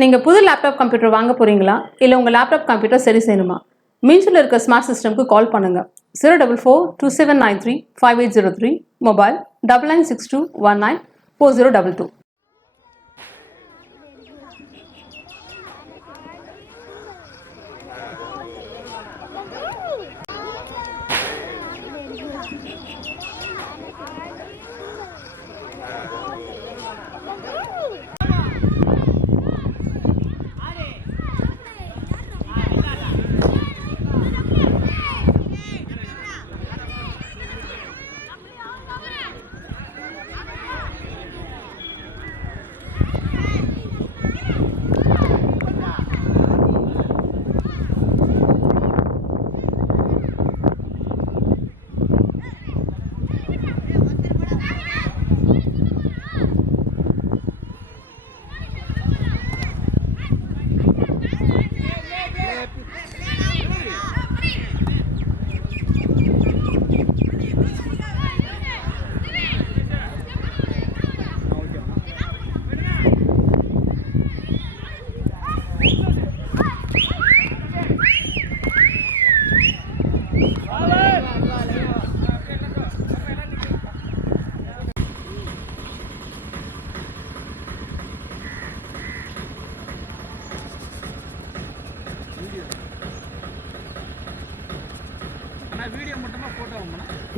நீங்கள் புது laptop computer வாங்க போகிறீங்களா இல்லை உங்கள் லேப்டாப் கம்ப்யூட்டர் சரி செய்யணுமா? மீன்ஸில் இருக்க ஸ்மார்ட் சிஸ்டம்க்கு கால் பண்ணுங்கள். 04427935803, மொபைல் 9962194022.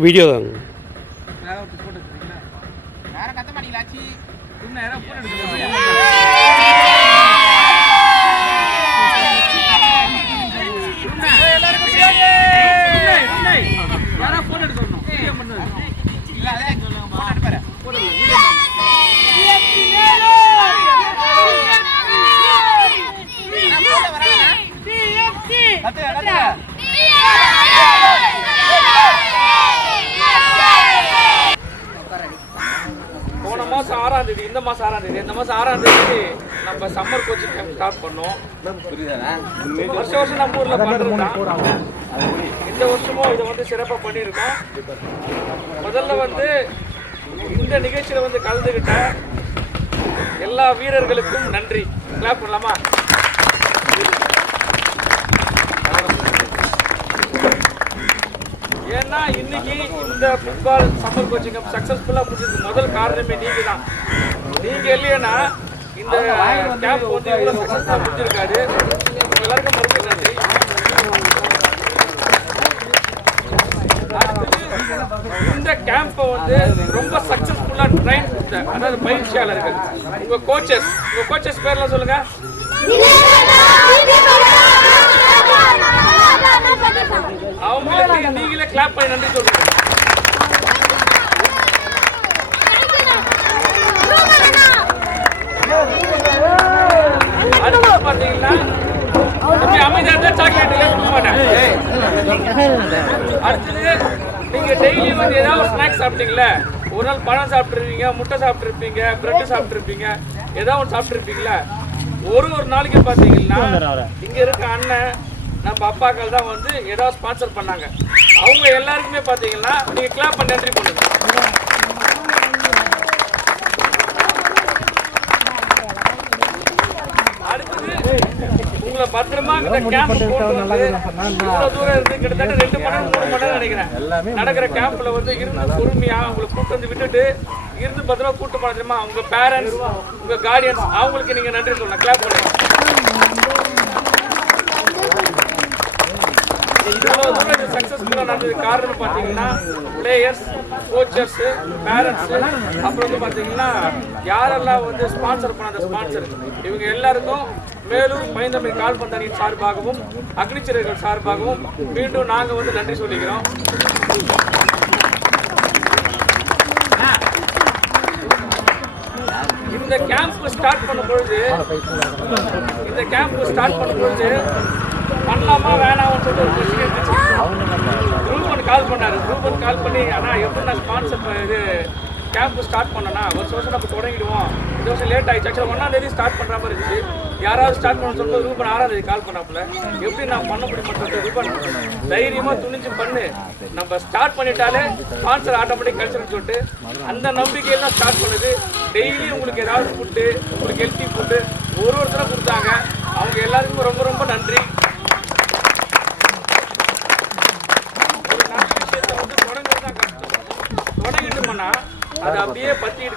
வீடியோ தாங்க. போன மாதம் 6ஆம் தேதி, இந்த மாதம் 6ஆம் தேதி, இந்த மாதம் 6ஆம் தேதி நம்ம சம்மர் கோச்சிங் கேம்ப் ஸ்டார்ட் பண்ணோம். வருஷம் நம்ம ஊரில் பண்ணுறோம். இந்த வருஷமும் இதை வந்து சிறப்பாக பண்ணியிருக்கோம். முதல்ல வந்து இந்த நிகழ்ச்சியில் வந்து கலந்துக்கிட்ட எல்லா வீரர்களுக்கும் நன்றி. கிளாப் பண்ணலாமா? ஏன்னா இன்னைக்கு இந்த ஃபுட்பால் சம்மர் கோச்சிங் கேம்ப் சக்ஸஸ்ஃபுல்லாக முடிஞ்சதுக்கு முதல் காரணமே நீங்கள் தான். நீங்கள் இல்லைன்னா இந்த கேம்ப் வந்து இவ்வளோ சக்ஸஸ்ஃபுல்லாக முடிஞ்சிருக்காது. எல்லாருக்கும் மறுபடியும் நன்றி. இந்த கேம்பை வந்து ரொம்ப சக்ஸஸ்ஃபுல்லாக ட்ரைன் கொடுத்த, அதாவது பயிற்சியாளர்கள், உங்கள் கோச்சஸ் பேர்லாம் சொல்லுங்கள். அவங்களுக்கு நீங்களே கிளாப் பண்ணி நன்றி சொல்லுங்க. அடுத்து பாத்தீங்கன்னா அமைதியா சாக்லேட் கொடுக்க மாட்டேன். அடுத்தது நீங்க டெய்லி வந்து ஏதாவது ஸ்நாக்ஸ் சாப்பிட்டீங்களா? ஒரு நாள் பழம் சாப்பிட்டுருப்பீங்க, முட்டை சாப்பிட்டுருப்பீங்க, பிரெட் சாப்பிட்டுருப்பீங்க, ஏதாவது ஒன்று சாப்பிட்டுருப்பீங்களா? ஒரு நாளைக்கு பாத்தீங்கன்னா இங்க இருக்க அண்ணன் நம்ம அப்பாக்கள் தான் வந்து ஏதாவது ஸ்பான்சர் பண்ணாங்க. அவங்க எல்லாருக்குமே பார்த்தீங்கன்னா நீங்கள் கிளாப் பண்ணி நன்றி பண்ணுங்க. அடுத்தது உங்களை பத்திரமா இந்த கேம்ப் போட்டு வந்து இவ்வளோ தூரம் இருந்து கிட்டத்தட்ட 2 மணி நேரம் 3 மணி நேரம் நினைக்கிறேன் நடக்கிற கேம்பில் வந்து இருந்து பொறுமையாக உங்களை கூட்டு வந்து விட்டுட்டு இருந்து பத்திரமா கூட்டு போன தெரியுமா? உங்கள் பேரண்ட்ஸ், உங்கள் கார்டியன்ஸ், அவங்களுக்கு நீங்கள் நன்றி சொல்லலாம். கிளாப் பண்ணுங்க. சக்சஸ்ஃபுல்லாக நடந்தது காரணம் பார்த்தீங்கன்னா பிளேயர்ஸ், கோச்சர்ஸ், பேரண்ட்ஸு, அப்புறம் வந்து பார்த்தீங்கன்னா யாரெல்லாம் வந்து ஸ்பான்சர் பண்ண அந்த ஸ்பான்சர், இவங்க எல்லாருக்கும் மேலும் மைந்தமிழ் கால்பந்து அணியின் சார்பாகவும் அக்னிச்சிறர்கள் சார்பாகவும் மீண்டும் நாங்கள் வந்து நன்றி சொல்லிக்கிறோம். இந்த கேம்ப் ஸ்டார்ட் பண்ணும் பொழுது பண்ணலாமா வேணாம்னு சொல்லிட்டு ஒரு கொஸ்டின் இருந்துச்சு. ரூபன் கால் பண்ணி ஆனால் எப்படி நான் ஸ்பான்சர் இது கேம்ப் ஸ்டார்ட் பண்ணனா வருஷம் நம்ம தொடங்கிடுவோம், இந்த வருஷம் லேட் ஆகிடுச்சு. ஆக்சுவலாக 1ஆம் தேதி ஸ்டார்ட் பண்ணுற மாதிரி இருந்துச்சு. யாராவது ஸ்டார்ட் பண்ண சொல்லும்போது ரூபன் 6ஆம் தேதி கால் பண்ணாப்புல எப்படி நான் பண்ண முடியுமா சொல்லிட்டு ரூபன் தைரியமாக துணிஞ்சு பண்ணு, நம்ம ஸ்டார்ட் பண்ணிட்டாலே ஸ்பான்சர் ஆட்டோமேட்டிக் கழிச்சுன்னு சொல்லிட்டு அந்த நம்பிக்கையில் தான் ஸ்டார்ட் பண்ணுது. டெய்லி உங்களுக்கு ஏதாவது ஃபுட்டு, உங்களுக்கு ஹெல்த்தி ஃபுட்டு ஒருத்தரும் கொடுத்தாங்க.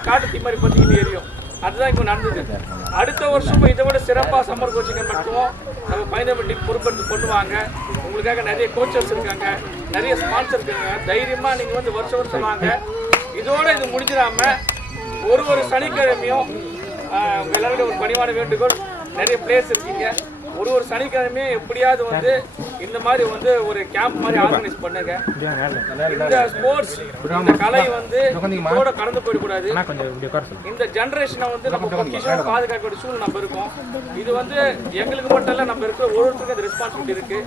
காட்டு தீ மாதிரி பற்றிக்கிட்டு எரியும். அதுதான் இப்போ நடந்தது. அடுத்த வருஷமும் இதை விட சிறப்பாக சம்மர் கோச்சிங் நடத்துவோம். நம்ம பைனாமெட்டிக் பொறுப்பெடுத்து பண்ணுவாங்க. உங்களுக்காக நிறைய கோச்சர்ஸ் இருக்காங்க, நிறைய ஸ்பான்சர் இருக்காங்க. தைரியமாக நீங்கள் வந்து வருஷம் வாங்க. இதோட இது முடிஞ்சிடாம ஒரு சனிக்கிழமையும் உங்கள் எல்லாருடைய ஒரு பணிவான வேண்டுகோள், நிறைய பிளேஸ் இருக்கீங்க, ஒரு சனிக்கிழமையும் எப்படியாவது வந்து இந்த மாதிரி வந்து ஒரு கேம்ப் மாதிரி ஆர்கனைஸ் பண்ணுங்க. இந்த ஸ்போர்ட்ஸ், இந்த கலை வந்து இதோட கடந்து போயிடக்கூடாது. இந்த ஜென்ரேஷனை வந்து நம்ம பொக்கிஷமாக பாதுகாக்க சூழ்நிலை நம்ம இருக்கோம். இது வந்து எங்களுக்கு மட்டும் இல்லை, நம்ம இருக்கிற ஒவ்வொருத்தருக்கும் இந்த ரெஸ்பான்சிபிலிட்டி இருக்கு.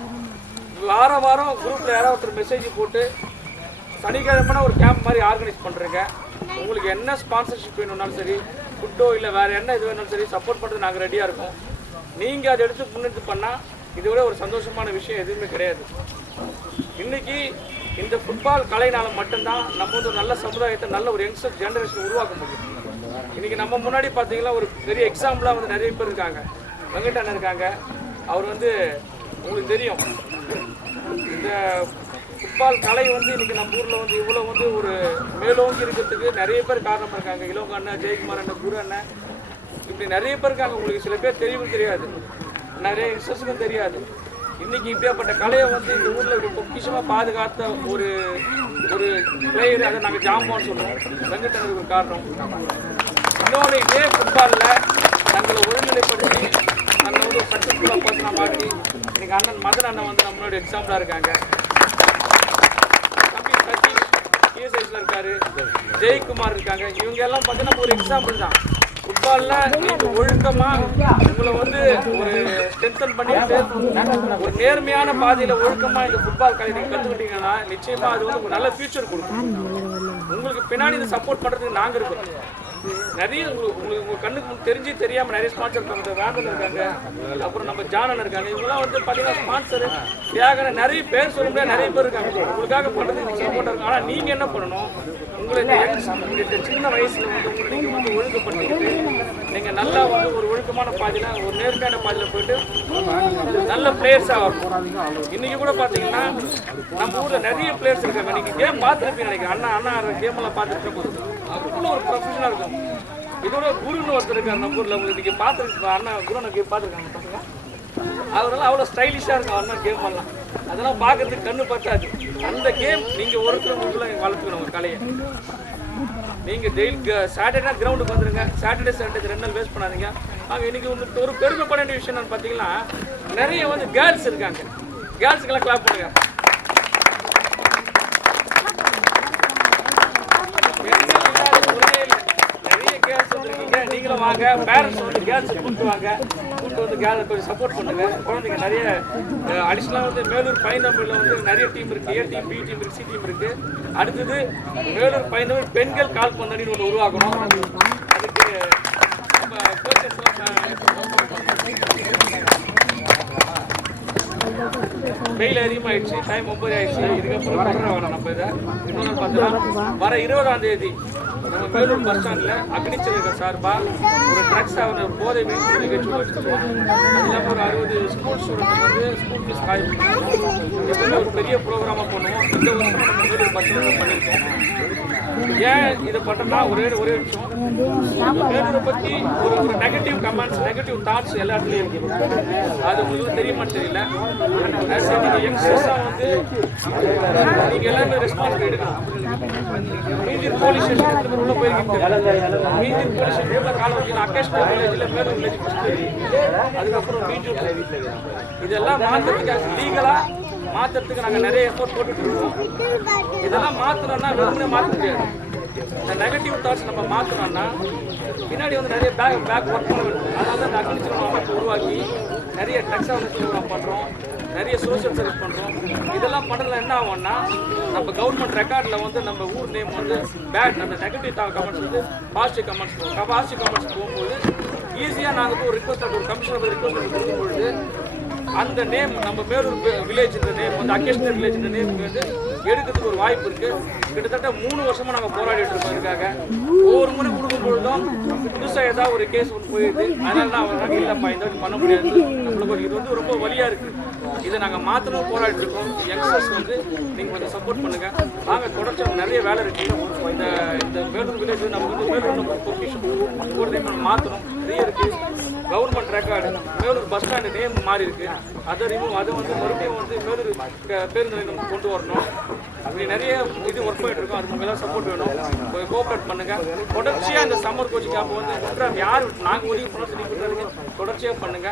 வாரம் குரூப்ல யாராவது ஒருத்தர் மெசேஜ் போட்டு சனிக்கிழமைனா ஒரு கேம்ப் மாதிரி ஆர்கனைஸ் பண்றீங்க. உங்களுக்கு என்ன ஸ்பான்சர்ஷிப் வேணும்னாலும் சரி, ஃபுட்டோ இல்லை வேற என்ன இது வேணும்னாலும் சரி, சப்போர்ட் பண்ணுறது நாங்கள் ரெடியாக இருக்கோம். நீங்கள் அதை எடுத்து முன்னெடுத்து பண்ணால் இதை விட ஒரு சந்தோஷமான விஷயம் எதுவுமே கிடையாது. இன்னைக்கு இந்த ஃபுட்பால் கலைனால மட்டும்தான் நம்ம வந்து ஒரு நல்ல சமுதாயத்தை, நல்ல ஒரு யங்ஸ்டர் ஜெனரேஷன் உருவாக்க முடியும். இன்னைக்கு நம்ம முன்னாடி பார்த்தீங்கன்னா ஒரு பெரிய எக்ஸாம்பிளாக வந்து நிறைய பேர் இருக்காங்க. வெங்கடண்ணன் இருக்காங்க. அவர் வந்து உங்களுக்கு தெரியும், இந்த ஃபுட்பால் கலை வந்து இன்னைக்கு நம்ம ஊரில் வந்து இவ்வளோ வந்து ஒரு மேலோங்கி இருக்கிறதுக்கு நிறைய பேர் காரணமாக இருக்காங்க. இலோக அண்ணன், ஜெயக்குமார் அண்ணன், குரு அண்ணன், இப்படி நிறைய பேர் இருக்காங்க. உங்களுக்கு சில பேர் தெரியவும் தெரியாது, நிறைய யங்ஸ்டர்ஸுக்கும் தெரியாது. இன்னைக்கு இப்படியாப்பட்ட கலையை வந்து இந்த ஊரில் இப்படி பொக்கிஷமாக பாதுகாத்த ஒரு பிளேயர், அதை நாங்கள் ஜாம்பான்னு சொல்லுவோம். வெங்கடனுக்கு ஒரு காரணம். இன்னொன்று, இதே ஃபுட்பாலில் தங்களை ஒழுங்குநிலைப்படுத்தி தங்களை வந்து ஒரு சக்ஸஸ்ஃபுல்லாக பர்சனாக மாற்றி இன்னைக்கு அண்ணன் மதன் அண்ணன் வந்து நம்மளோட எக்ஸாம்பிளாக இருக்காங்க. சதீஷ் இருக்காரு, ஜெயக்குமார் இருக்காங்க. இவங்க எல்லாம் பார்த்தீங்கன்னா ஒரு எக்ஸாம்பிள் தான். ஃபுட்பாலில் நீங்கள் ஒழுக்கமாக உங்களை வந்து ஒரு ஸ்ட்ரென்தன் பண்ணிட்டு ஒரு நேர்மையான பாதையில் ஒழுக்கமாக இந்த ஃபுட்பால் கலை நீங்கள் கற்றுக்கிட்டீங்கன்னா நிச்சயமாக அது வந்து ஒரு நல்ல ஃபியூச்சர் கொடுக்கும். உங்களுக்கு பின்னாடி இந்த சப்போர்ட் பண்ணுறதுக்கு நாங்கள் இருக்கோம். நிறைய உங்களுக்கு உங்கள் கண்ணுக்கு தெரிஞ்சு தெரியாமல் நிறைய ஸ்பான்சர் இருக்காங்க. வேங்கல் இருக்காங்க, அப்புறம் நம்ம ஜானன் இருக்காங்க. இவங்கெல்லாம் வந்து பார்த்தீங்கன்னா ஸ்பான்சர் தியாகன நிறைய பேர் சொல்ல முடியாது, நிறைய பேர் இருக்காங்க. உங்களுக்காக பண்ணுறதுக்கு சப்போர்ட்டாக இருக்கும். ஆனால் நீங்கள் என்ன பண்ணணும், உங்களுக்கு சின்ன வயசில் வந்து நீங்கள் வந்து ஒழுங்குபடுத்திக்கிட்டு நீங்கள் நல்லா வந்து ஒரு ஒழுக்கமான பாதையில், ஒரு நேர்மையான பாதையில் போயிட்டு நல்ல பிளேயர்ஸாக வரணும். இன்றைக்கி கூட பார்த்தீங்கன்னா நம்ம ஊரில் நிறைய பிளேயர்ஸ் இருக்காங்க. நீங்கள் கேம் பார்த்துருப்பீங்க நினைக்கிறேன். அண்ணா கேமெல்லாம் பார்த்துருக்க அவ்வளோ ஒரு ப்ரொஃபஷனாக இருக்கும். இதோட குருன்னு ஒருத்தர் இருக்கார் நம்ம ஊரில். உங்களுக்கு இன்றைக்கி பார்த்துருக்கு அண்ணா குரு கேம் பார்த்துருக்காங்க பசங்க. அவரெல்லாம் அவ்வளோ ஸ்டைலிஷாக இருக்கும் அண்ணா கேம் எல்லாம். அதெல்லாம் பார்க்கறதுக்கு கண்ணு பத்தாது. அந்த கேம் நீங்கள் ஒருத்தருக்குள்ள வளர்த்துக்கணும் ஒரு கலையை. நீங்கள் டெய்லி சாட்டர்டே கிரவுண்டுக்கு வந்துடுங்க. சாட்டர்டே சண்டே 2 நாள் வேஸ்ட் பண்ணாதீங்க. அங்கே இன்றைக்கி உங்களுக்கு ஒரு பெருமைப்பட வேண்டிய விஷயம் என்னன்னு பார்த்தீங்கன்னா, நிறைய வந்து கேர்ள்ஸ் இருக்காங்க. கேர்ள்ஸுக்கெல்லாம் கிளாப் பண்ணுங்க. நிறைய கேர்ள்ஸ் வந்துருக்கீங்க. நீங்களும் வாங்க. பேரண்ட்ஸ் வந்து கேர்ள்ஸ் கூப்பிட்டு வாங்க. கூப்பிட்டு வந்து கேர்ள்ஸ் கொஞ்சம் சப்போர்ட் பண்ணுங்க. குழந்தைங்க நிறைய அடிஷ்னலாக வந்து மேலூர் பைந்தமிழில் வந்து நிறைய டீம் இருக்குது. ஏ டீம், பி டீம் இருக்குது, சி டீம் இருக்குது. அடுத்தது மேலூர் பைந்தமிழ் பெண்கள் கால்பந்தணின்னு ஒன்று உருவாக்கணும். அதுக்கு நம்ம கோச்சஸ்லாம் வெயில் அதிகமாகிடுச்சு, டைம் 9 ஆயிடுச்சு. இதுக்கப்புறம் பண்ணுற வேணும் நம்ம இதை. இன்னொன்று பார்த்தீங்கன்னா வர 20ஆம் தேதி நம்ம மேலூர் பஸ் ஸ்டாண்டில் அக்னிச்சலுக்கு சார்பாக ஒரு ட்ரக்ஸ் ஒரு போதை விழிப்புணர்வு நிகழ்ச்சி வச்சுருக்கோம். அது இல்லாமல் ஒரு 60 ஸ்கூல் ஸ்டூடெண்ட்ஸ் வந்து ஸ்கூல் ஃபீஸ் காய்ப்பு எப்பவுமே ஒரு பெரிய ப்ரோக்ராமாக பண்ணுவோம். இந்த வருஷம் நம்ம மேலூர் பஸ் ஸ்டாண்டில் பண்ணியிருக்கோம். ஏன் இதை பண்ணோம்னா ஒரே விஷயம், மேலூரை பற்றி ஒரு நெகட்டிவ் கமெண்ட்ஸ், நெகட்டிவ் தாட்ஸ் எல்லா இடத்துலையும் இருக்குது. அது உங்களுக்கு தெரியுமான்னு தெரியல. நீங்கள் யங்ஸ்டர்ஸாக வந்து நீங்கள் எல்லாமே ரெஸ்பான்ஸ் எடுக்கணும். மீஞ்சூர் போலீஸ் ஸ்டேஷன் உள்ள போயிருக்கீங்க. மீஞ்சூர் போலீஸ் ஸ்டேஷன் காலம் வச்சு அக்கேஷ்னல் வில்லேஜில் மேலூர் வில்லேஜ் ஃபஸ்ட்டு, அதுக்கப்புறம் மீஞ்சூர். இதெல்லாம் மாற்றுறதுக்கு லீகலாக மாற்றுறதுக்கு நாங்கள் நிறைய எஃபோர்ட் போட்டுட்டு இருக்கோம். இதெல்லாம் மாற்றணும்னா வெறுமனே மாற்ற முடியாது. இந்த நெகட்டிவ் தாட்ஸ் நம்ம மாற்றணும்னா பின்னாடி வந்து நிறைய பேக் ஒர்க் பண்ண வேண்டும். அதனால தான் இந்த அக்னிச்சல் அமைப்பு உருவாக்கி நிறைய ட்ரக்ஸ் அவேர்னஸ் பண்ணுறோம், நிறைய சோஷியல் சர்வீஸ் பண்ணுறோம். இதெல்லாம் பண்ணுறதுல என்ன ஆகும்னா நம்ம கவர்மெண்ட் ரெக்கார்டில் வந்து நம்ம ஊர் நேம் வந்து பேட், அந்த நெகட்டிவ் கமெண்ட்ஸ் வந்து பாசிட்டிவ் கமெண்ட்ஸ் போகும். பாசிட்டிவ் கமெண்ட்ஸ் போகும்போது ஈஸியாக நாங்கள் ஒரு ரிக்வஸ்ட், ஒரு கமிஷனர் ரிக்வஸ்ட் கொடுக்கும் பொழுது அந்த நேம் நம்ம மேலூர் வில்லேஜ் நேம் வந்து அக்கேஷனல் வில்லேஜ் நேம் வந்து எடுக்கிறதுக்கு ஒரு வாய்ப்பு இருக்கு. கிட்டத்தட்ட 3 வருஷமா நாங்கள் போராடிட்டு இருக்கோம் இதுக்காக. ஒவ்வொரு முறை கொடுக்கும் பொழுதும் புதுசாக ஏதாவது ஒரு கேஸ் ஒன்று போயிடுது. அதனால தான் அவங்க இல்லைப்பா இந்த பண்ண முடியாது, நம்மளுக்கு இது வந்து ரொம்ப வலியா இருக்கு, இதை நாங்கள் மாற்றணும் போராடிட்டு இருக்கோம். யங்ஸ்டர்ஸ் வந்து நீங்கள் கொஞ்சம் சப்போர்ட் பண்ணுங்க. நாங்கள் தொடர்ச்சி நிறைய வேலை இருக்கு. இந்த மேலூர் வில்லேஜ் நம்ம வந்து மேலூர் பொசிஷன் மாற்றணும் நிறைய இருக்கு. Government record Melur bus stand name மாறி இருக்கு, அதை வந்து மறுபடியும் வந்து மேலூர் பேருந்து நிலையம் கொண்டு வரணும். அப்படி நிறைய இது ஒர்க் பண்ணிட்டு இருக்கோம். அதுக்கு எல்லாம் சப்போர்ட் வேணும், கோஆப்ரேட் பண்ணுங்க. தொடர்ச்சியாக இந்த சம்மர் கோச்சிங் கேம்ப் வந்து யார் நாங்கள் உதவி பண்ண சொல்லி தொடர்ச்சியாக பண்ணுங்க.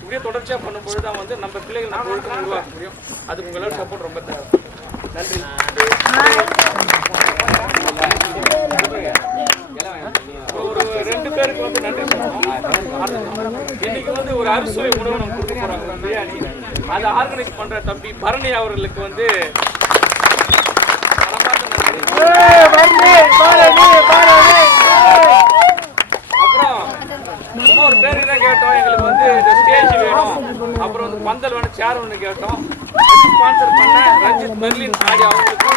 இப்படியே தொடர்ச்சியாக பண்ணும்போது தான் வந்து நம்ம பிள்ளைகள் நான் ஒழுக்கம் உருவாக்க முடியும். அதுக்கு உங்களோட சப்போர்ட் ரொம்ப தேவை. நன்றி. ஒரு 2 பேருக்கு வந்து நன்றி சொல்லணும். இன்னைக்கு வந்து ஒரு அறுசுவை உணவு நம்ம கொடுக்க போறாங்க, பிரியாணி. அதை ஆர்கனைஸ் பண்ற தம்பி பரணி அவர்களுக்கு வந்து அப்புறம் இன்னொரு பேர் தான் கேட்டோம். எங்களுக்கு வந்து இந்த ஸ்டேஜ் வேணும், அப்புறம் வந்து பந்தல் வேணும், சேர் ஒன்று கேட்டோம். ஸ்பான்சர் பண்ண ரஞ்சித் பெர்லின் ஆடி அவங்களுக்கு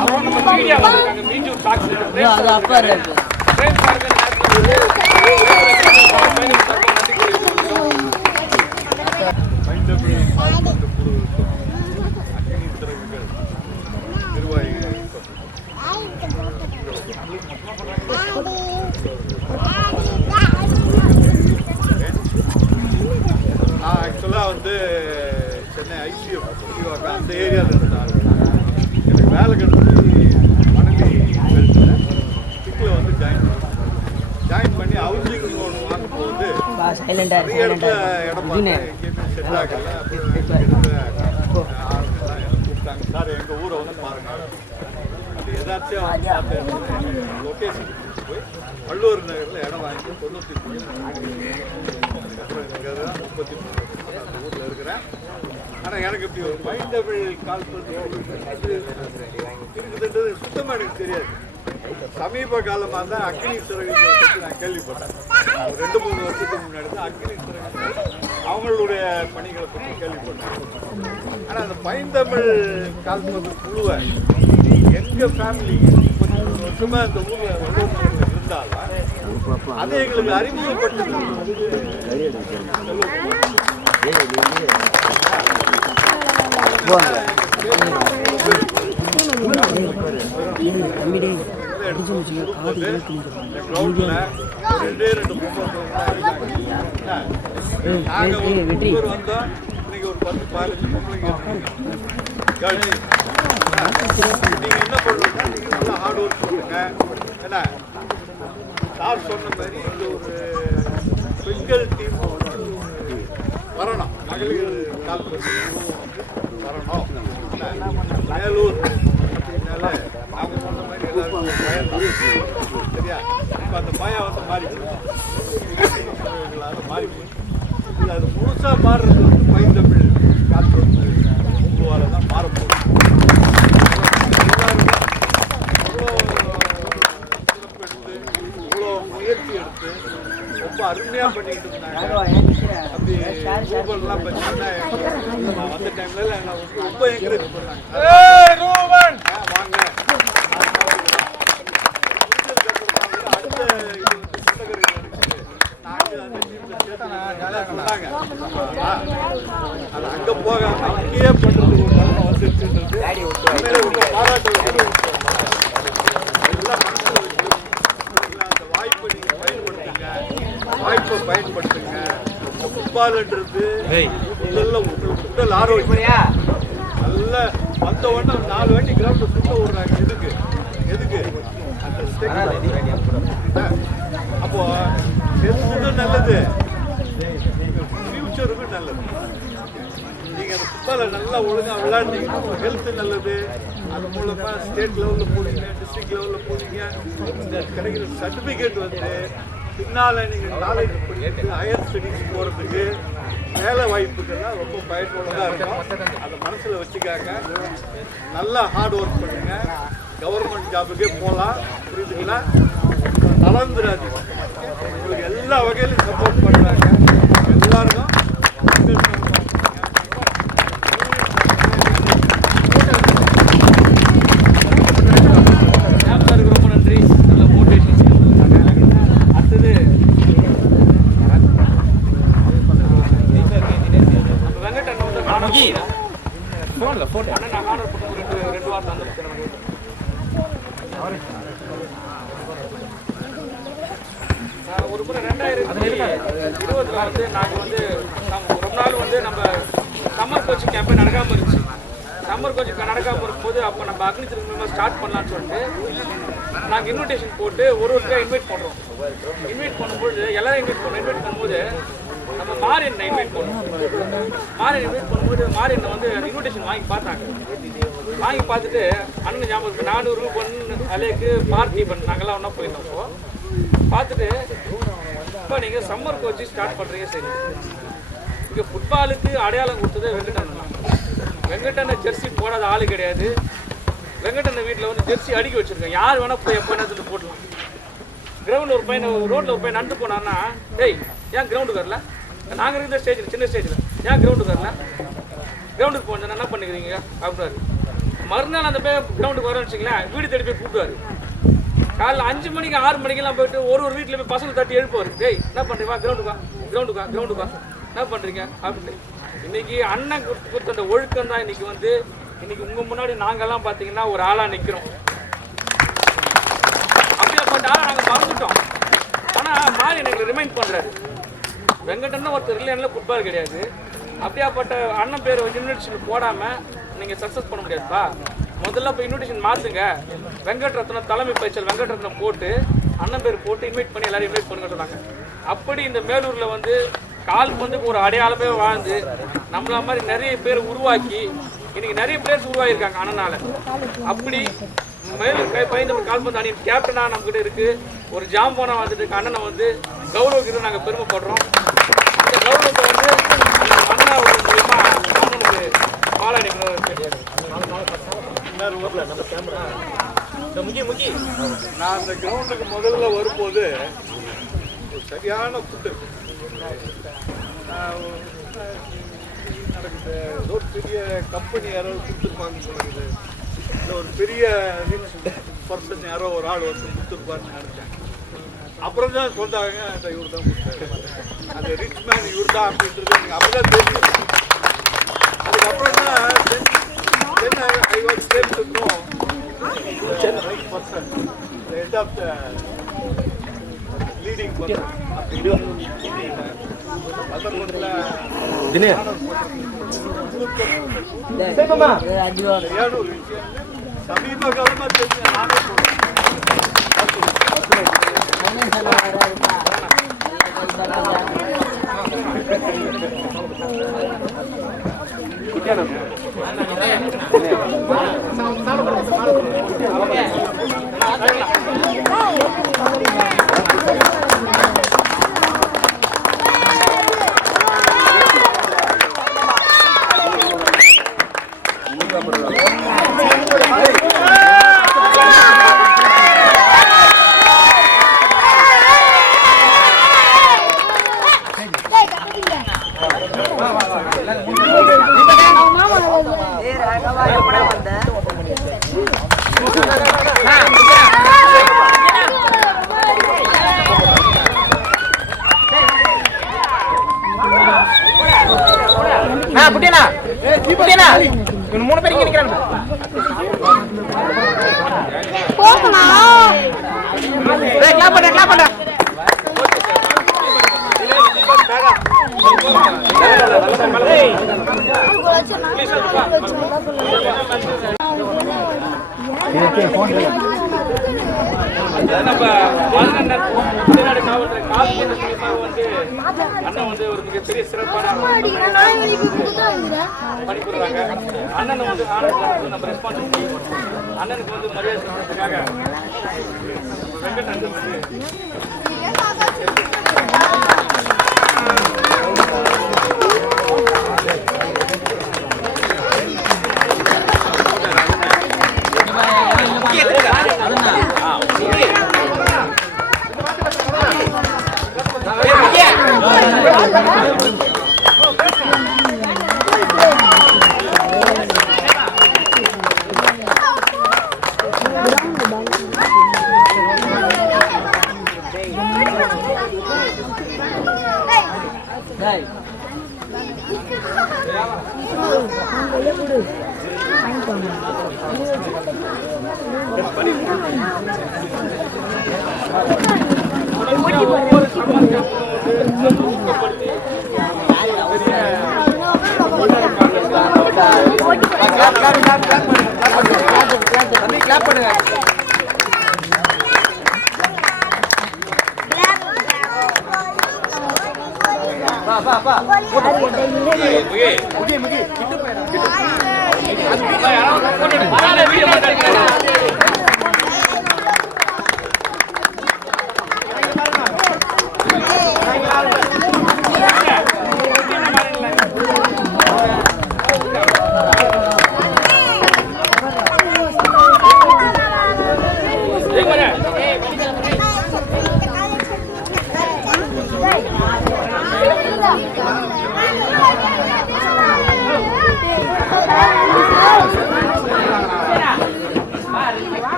அப்புறம் நம்ம மீடியா வந்திருக்காங்க. மீஞ்சூர் டாக்ஸ் நன்றி தெரிவித்துக் நான் ஆக்சுவலாக வந்து சென்னை ஐசிஎஃப் அந்த ஏரியாவில் இருந்தாங்க. எனக்கு வேலை கிடைச்சி மணலி சிக்கில் வந்து ஜாயின் பண்ணி ஹவுசிங் லோன் வாங்கும்போது நிறைய இடத்துல இடம் பார்த்து எங்கேயுமே செட் ஆகலை. கூப்பிட்டாங்க, சார் எங்கள் ஊரை வந்து பாருங்கள். அது ஏதாச்சும் லொக்கேஷன் போய் வள்ளுவர் நகரில் இடம் வாங்கி 93 அதுக்கப்புறம் இங்கே தான் 33 அந்த ஊரில் இருக்கிறேன். ஆனால் எனக்கு இப்படி ஒரு மைண்டபிள் கால் பண்ணி இருக்குதுன்றது சுத்தமாக எனக்கு தெரியாது. சமீப காலமாக தான் அக்னி சிறகுகளை பற்றி நான் கேள்விப்பட்டேன். ஒரு 2-3 வருஷத்துக்கு முன்னாடி தான் அக்னி சிறகுகள் அவங்களுடைய பணிகளை பற்றி கேள்விப்பட்டேன். ஆனால் அந்த பைந்தமிழ் கால்பந்து குழுவை எங்கள் ஃபேமிலி 23 வருஷமாக இந்த ஊரில் வள்ளுவர் இருந்தாலும் அதை எங்களுக்கு அறிமுகப்பட்டது வந்தோம். இன்னைக்கு ஒரு 10-15 பொம்பளைங்க நீங்க என்ன பண்ணுறீங்கன்னா நீங்க நல்லா ஹார்ட் ஒர்க் பண்ணுங்க. ஏன்னா சார் சொன்ன மாதிரி இந்த ஒரு பெண்கள் டீம் வரணும், மகளிர் கால்பந்து வரணும். மேலூர் அப்படின்னால நாங்கள் சொன்ன மாதிரி எல்லாருக்கும் பயம் தான், சரியா? இப்போ அந்த பயம் வந்து மாறி மாறி இல்லை, அது முழுசாக மாறுறது வந்து பைந்தமிழ் கால்பந்து குழுவால் தான் மாறப்போகுது. முயற்சி எடுத்து ரொம்ப அருமையாக பண்ணிக்கிட்டு இருந்தாங்க. அப்படி கூகுள்லாம் பார்த்தீங்கன்னா நான் வந்த டைம்ல நான் ரொம்ப என்கரேஜ் பண்ணாங்க, வாங்க. அடுத்த இது சொன்னாங்க அது அங்கே போகாம இங்கேயே பண்ணுறது ஒரு நிலைமை வந்துருச்சுன்றது ரொம்ப பாராட்டு. வாய்ப்பை பயன்படுத்துங்க. ஃபுட்பால்ன்றது உடல் ஆரோக்கியம். நல்ல வந்த உடனே 4 வாட்டி கிரவுண்ட் சுத்த விடுறாங்க. எதுக்கு அந்த அப்போ ஹெல்த்துக்கும் நல்லது, ஃபியூச்சருக்கும் நல்லது. நீங்கள் அந்த ஃபுட்பாலை நல்லா ஒழுங்காக விளையாடுனீங்கன்னா ஹெல்த்து நல்லது. அது மூலமாக ஸ்டேட் லெவலில் போனீங்க, டிஸ்ட்ரிக்ட் லெவலில் போனீங்க, இந்த கிடைக்கிற சர்டிஃபிகேட் வந்து பின்னால் நீங்கள் காலேஜ் பண்ணிட்டு ஹையர் ஸ்டடீஸ் போகிறதுக்கு வேலை வாய்ப்புக்கெல்லாம் ரொம்ப பயனுள்ளதாக இருக்கும். அதை மனசில் வச்சுக்காங்க. நல்லா ஹார்ட் ஒர்க் பண்ணுங்க. கவர்மெண்ட் ஜாபுக்கே போகலாம், புரியுதுங்களா? கலந்துராது உங்களுக்கு எல்லாம் எல்லா வகையிலும் சப்போர்ட் பண்ணுறாங்க. எல்லாருக்கும் ரொம்ப நன்றி. நல்ல மோட்டிவேஷன் அடுத்தது நம்ம வெங்கட் அண்ணன் வந்து அண்ணன் நான் ஆர்டர் போட்டு ரெண்டு வாரம் வந்துருக்கேன். ஒரு முறை 2020 வந்து நாங்கள் வந்து ரொம்ப நாள் வந்து நம்ம சம்மர் கோச்சிங் கேம்பே நடக்காமல் இருந்துச்சு. சம்மர் கோச்சிங் நடக்காமல் இருக்கும்போது அப்போ நம்ம அக்னி திரும்ப ஸ்டார்ட் பண்ணலான்னு சொல்லிட்டு நாங்கள் இன்விடேஷன் போட்டு ஒருத்தருக்காக இன்வைட் பண்ணுறோம். இன்வைட் பண்ணும்போது எல்லாரும் இன்வைட் பண்ணும்போது நம்ம மாரியண்ணை இன்வைட் பண்ணுவோம். மாரியன் இன்வைட் பண்ணும்போது மாரியண்ணை வந்து இன்விடேஷன் வாங்கி பார்த்தாங்க. வாங்கி பார்த்துட்டு அண்ணன் ஞாபகம் 400 பொண்ணு அலைக்கு பார்ட்டி பண்ண நாங்கள்லாம் ஒன்றா போயிருந்தோம். அப்போ பார்த்துட்டு இப்போ நீங்கள் சம்மர் கோச்சிங் ஸ்டார்ட் பண்ணுறீங்க, சரி. இங்கே ஃபுட்பாலுக்கு அடையாளம் கொடுத்தது வெங்கடண்ணன். வெங்கடண்ணன் ஜெர்சி போடாத ஆளு கிடையாது. வெங்கடண்ணன் வீட்டில் வந்து ஜெர்சி அடுக்கி வச்சுருக்கேன். யார் வேணால் போய் எப்போ நேரத்துக்கு போடலாம். கிரவுண்டில் ஒரு பையன் ரோட்டில் ஒரு பையன் நண்டு போனான்னா, டேய் ஏன் கிரவுண்டுக்கு வரல? நாங்கள் இருக்கிற ஸ்டேஜில் சின்ன ஸ்டேஜில் ஏன் கிரவுண்டுக்கு வரல? கிரவுண்டுக்கு போனேன் என்ன பண்ணிக்கிறீங்க அப்படின்னாரு. மறுநாள் அந்த பையன் கிரவுண்டுக்கு வரேன்னு வச்சிங்களேன், வீடு தேடி போய் கூப்பிடுவார். காலைல 5 மணிக்கு 6 மணிக்கெல்லாம் போயிட்டு ஒரு வீட்டில் போய் பசங்க தட்டி எழுப்புவார். டேய் என்ன பண்ணுறீங்க? கிரவுண்டுக்கா என்ன பண்ணுறீங்க அப்படின்னு. இன்னைக்கு அண்ணன் கொடுத்த அந்த ஒழுக்கம் தான் இன்னைக்கு வந்து இன்னைக்கு உங்கள் முன்னாடி நாங்கள்லாம் பார்த்தீங்கன்னா ஒரு ஆளாக நிற்கிறோம். அப்படியாப்பட்ட ஆளை நாங்கள் மறந்துட்டோம். ஆனால் மாறி எனக்கு ரிமைண்ட் பண்ணுறாரு. வெங்கடண்ணன் ஒருத்தர் இல்லைன்னா ஃபுட்பால் கிடையாது. அப்படியாப்பட்ட அண்ணன் பேரை வந்து இன்விடேஷன் போடாமல் நீங்கள் சக்ஸஸ் பண்ண முடியாதுப்பா. முதல்ல இப்போ இன்விடேஷன் மாற்றுங்க. வெங்கட்ரத்னம் தலைமை பயிற்சியல் வெங்கட்ரத்னம் போட்டு அண்ணன் பேர் போட்டு இன்வைட் பண்ணி எல்லாரும் இன்வைட் பண்ணுங்க சொன்னாங்க. அப்படி இந்த மேலூரில் வந்து கால்பந்துக்கு ஒரு அடையாளமே வாழ்ந்து நம்மள மாதிரி நிறைய பேர் உருவாக்கி இன்னைக்கு நிறைய பிளேயர்ஸ் உருவாகியிருக்காங்க அண்ணனால. அப்படி மேலூர் பையன் கால்பந்து அணியின் கேப்டனாக நம்மகிட்ட இருக்கு. ஒரு ஜாம்போனா வந்துட்டு அண்ணனை வந்து கௌரவத்துக்கு நாங்கள் பெருமைப்படுறோம். இந்த கௌரவத்தை வந்து அண்ணா மூலியமா அண்ணனுக்கு மாலை அணிக்கணும். நான் அந்த கிரவுண்டுக்கு முதல்ல வரும்போது சரியான ஃபுட்டு நடக்குது. ஏதோ ஒரு பெரிய கம்பெனி யாரோ கொடுத்துருப்பாங்கன்னு சொல்லுது. இல்லை ஒரு பெரிய பர்சன் யாரோ ஒரு ஆள் வந்து கொடுத்துருப்பாருன்னு நினச்சேன். அப்புறம் தான் சொன்னாங்க அந்த இவர் தான் கொடுத்தாரு, அந்த ரிச் மேன் இவர் தான் அப்படின்றது எனக்கு அப்போ தான் தெரியும். அதுக்கப்புறம் தான் I was able to know the right person, the head of the leading person. சமீப காலமா தெரிஞ்ச நானே மூணு பேர் இங்க நிக்கிறாங்க. நம்ம தமிழ்நாடு காவல்துறை கால்பந்து மூலியமாக வந்து அண்ணன் வந்து ஒரு மிகப்பெரிய சிறப்பான பணிபுரிறாங்க. அண்ணனை வந்து நம்ம ரெஸ்பான்சிபிலிட்டி அண்ணனுக்கு வந்து மரியாதை செய்வதற்காக வெங்கடண்ணன் வந்து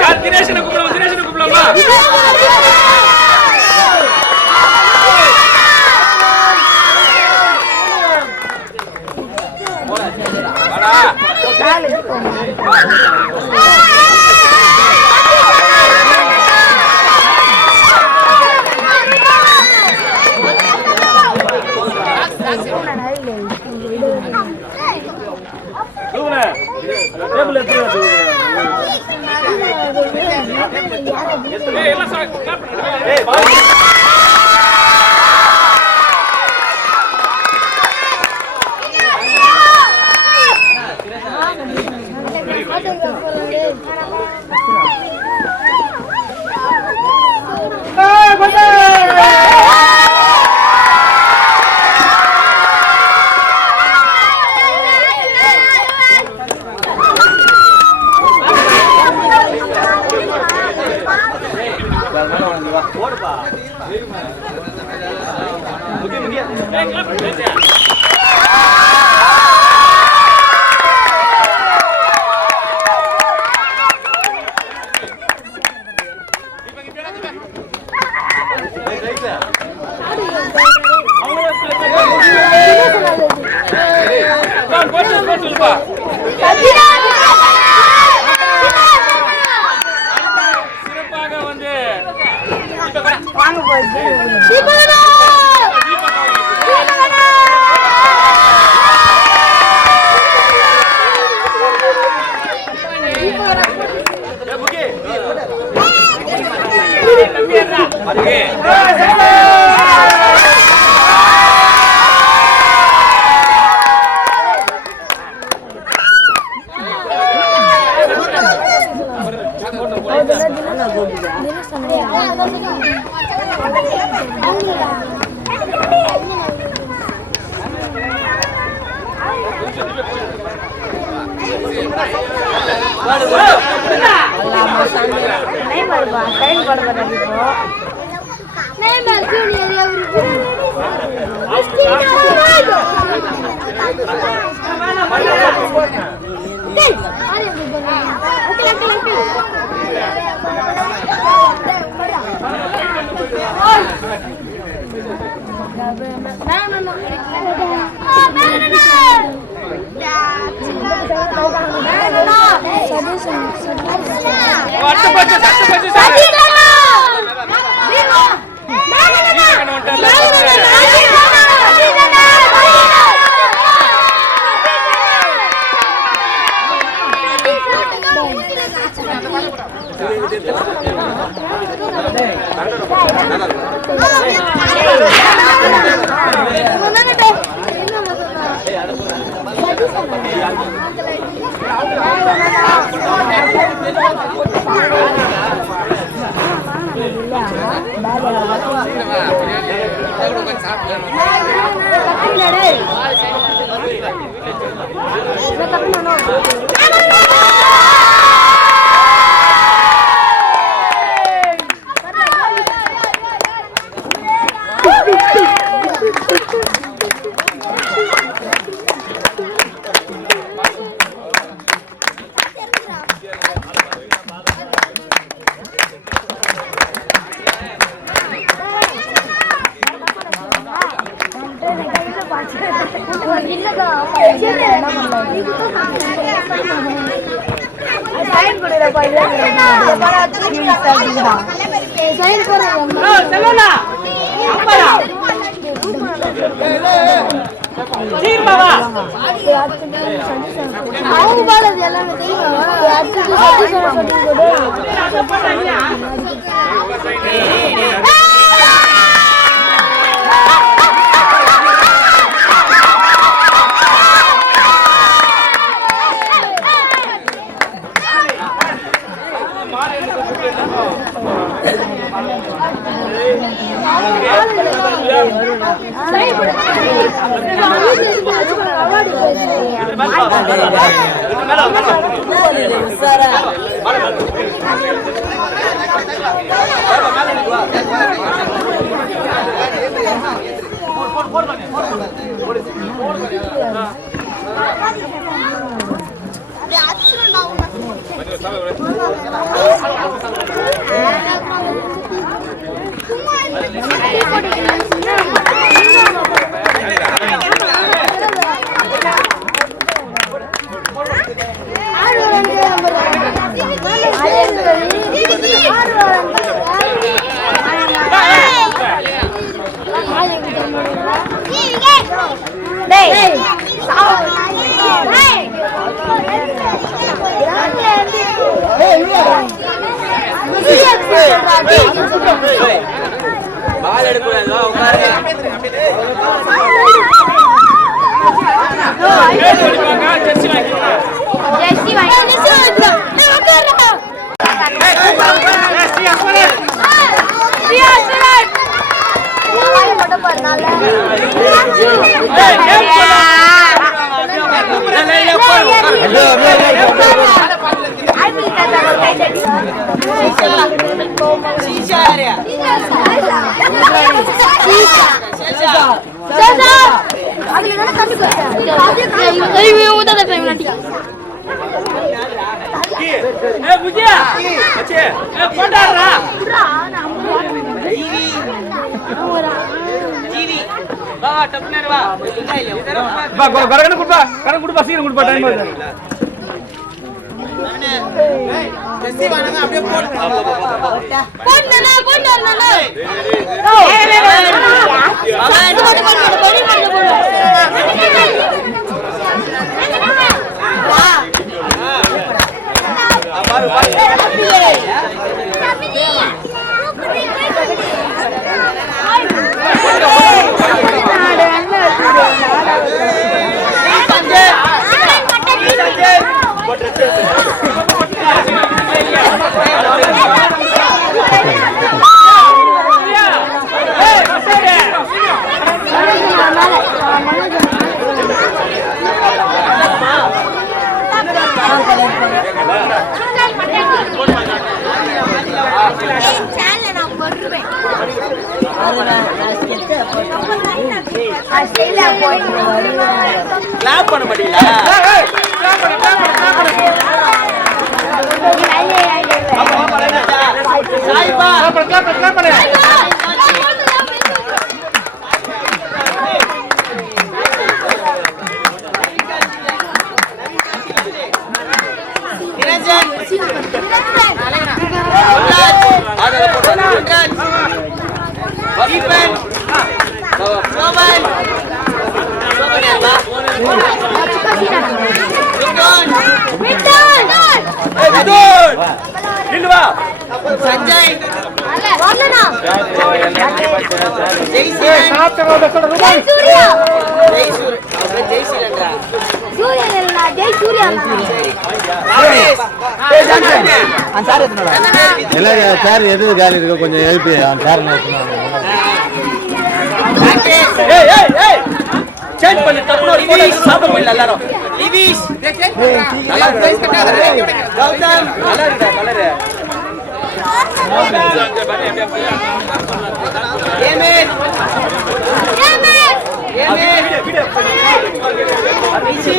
யார் தினேஷனை கூப்பிடலாம்? தினேஷனை கூப்பிடலாமா? சிறப்பாக வந்து கிளாப் பண்ண மாட்டீங்களா? संजय जय सूर्य எல்லாம் சேர் எது காலி இருக்கு கொஞ்சம் எழுப்பி சேர் சேஞ்ச் பண்ணி தப்பு ஒரு போட்டோ சாப்பிட முடியல எல்லாரும் லிவிஷ் நல்லா இருக்கு கௌதம் நல்லா இருக்கு கலர் ஏமேன் ஏமேன் ரிஷி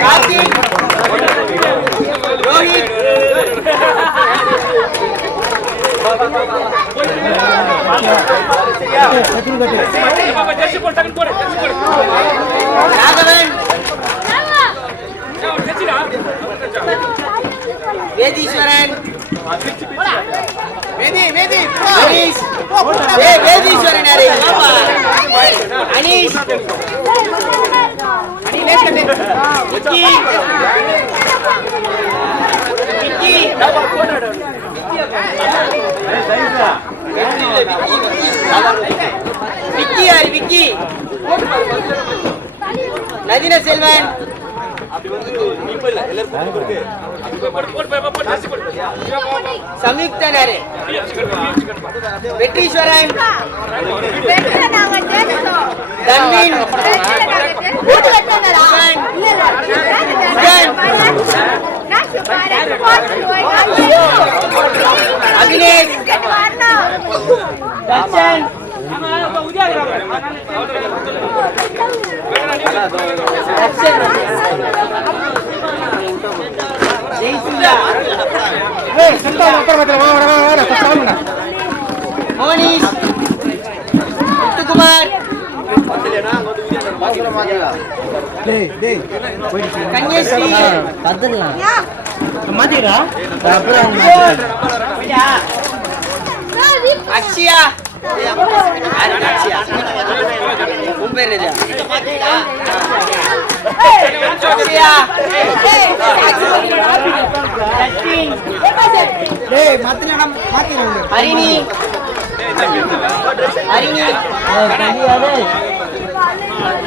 கார்த்திக் ரோஹித் ராகவன் வேதீஸ்வரன் அனீஷ் வேதீஸ்வரன் யாரு பாப்பா அனீஷ் விக்கி விக்கி யாரு விக்கி நதின செல்வன் சம்யுக்தன் யாரு வெட்ரீஸ்வரன் தன்வீன் அபினேஷ் தர்ஷன் மோனிஷ் முத்துக்குமார் கன்யஸ்ரீ அக்ஷயா உன் பேர் என்ன அக்ஷயா ஹரிணி ஹரிணி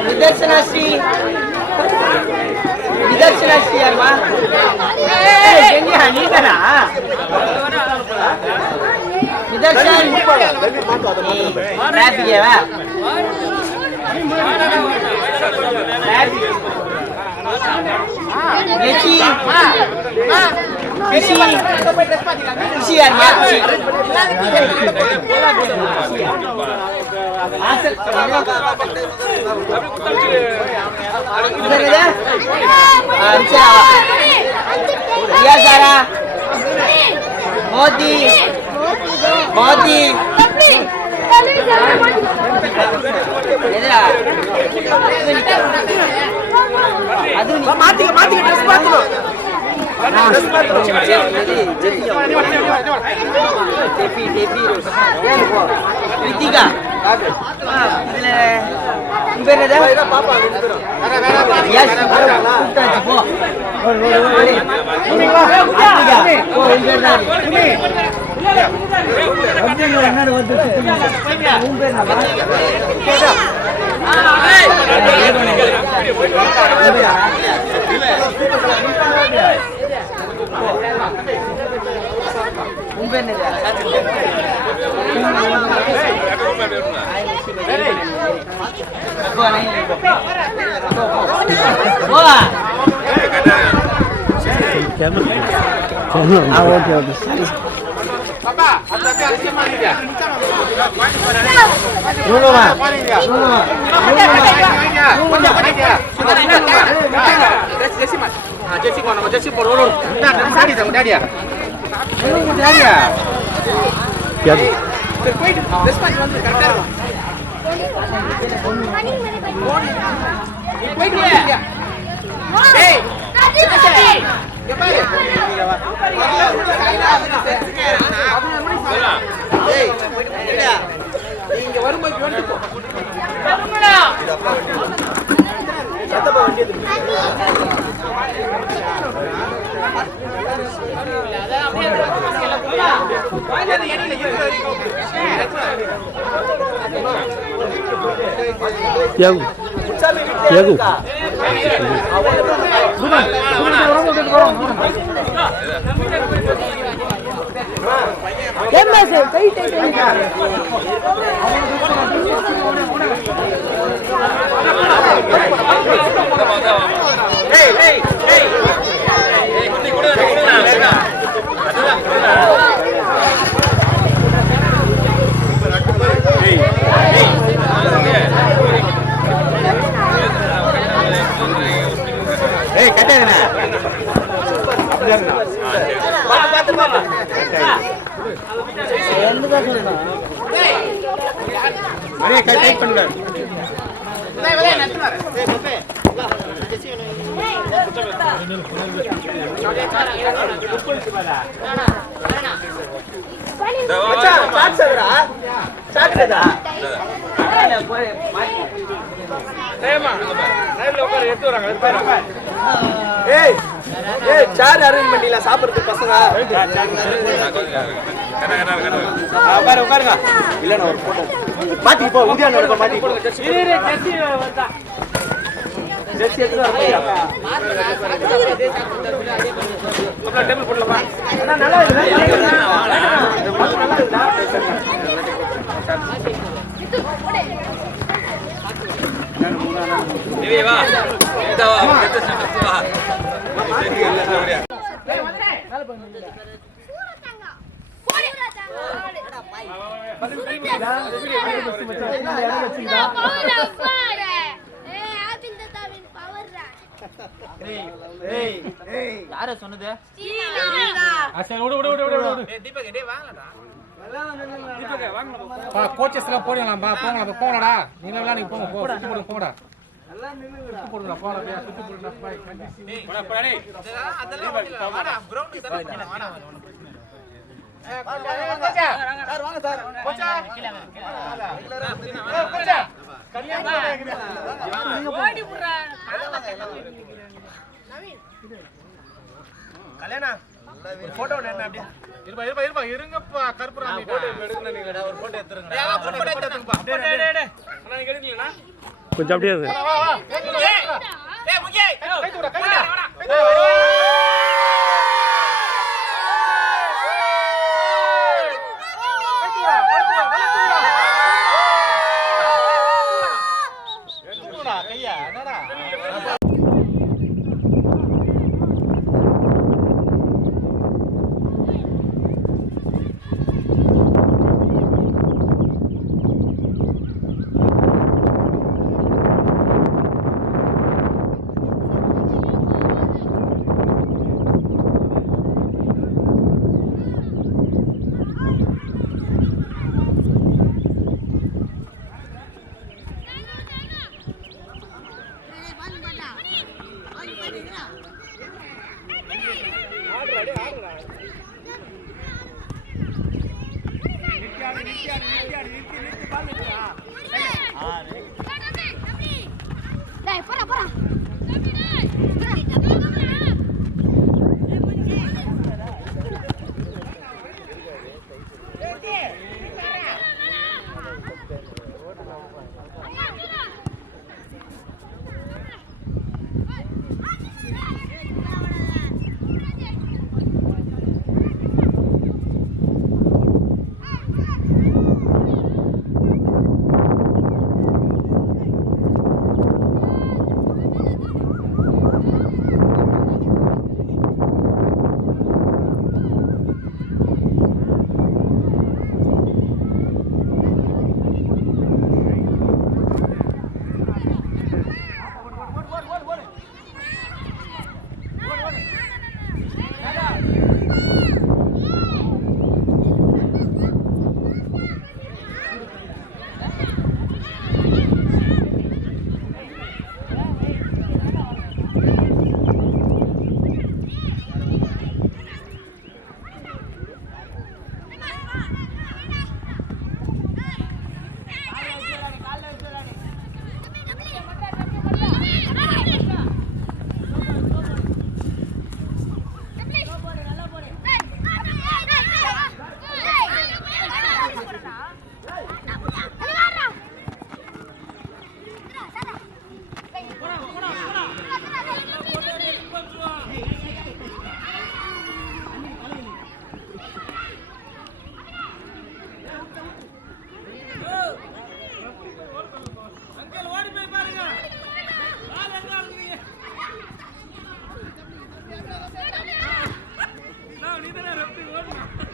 நிதர்சனாஸ்ரீ நிதர்சனாஸ்ரீ யாருமா நீதானா நிதர்சன் டிராபிக்கேவா லெச்சி கிஷி கிஷி யாருமா சாரா மோதி மோதி அது மாத்திக்க மாத்திக்க ட்ரெஸ் மாத்தணும் ரித்திகா இதுல பேர் போ ஓகே ஓகே இங்க வரும்போது வந்துட்டு போ யாகு யாகு ஏய் கட்டாதீங்க மணியை டைட் பண்ணுங்க சார் அரேஞ்ச் பண்ணிடலாம் சாப்பிடுறதுக்கு பசங்க உட்காருங்க இல்ல நான் ஒரு போட்டோ மாத்தி போ உதயா நடக்க மாத்தி ஜெர்சி எடுத்து வா டேபிள் போடலாமா அண்ணா நல்லா இருக்கு நீ வா இந்த வா கெட்ட செட் வா யார சொன்னது கோச்சஸ் எல்லாம் போடலாம்பா போங்கடா நீங்க எல்லாம் நீங்க போங்க போங்கடா போடுங்க போடா சுத்தி போடுங்க கல்யாணா போட்டோ என்ன அப்படியே இருப்பா இருங்கப்பா கருப்புறாமி போட்டோ எடுக்கணும் நீங்க ஒரு போட்டோ எடுத்துருங்க போட்டோ எடுத்துங்கப்பா அண்ணா நீங்க எடுக்கலனா கொஞ்சம் அப்படியே இருங்க ஏய் முகே கை தூடா கையா என்னடா போடுமா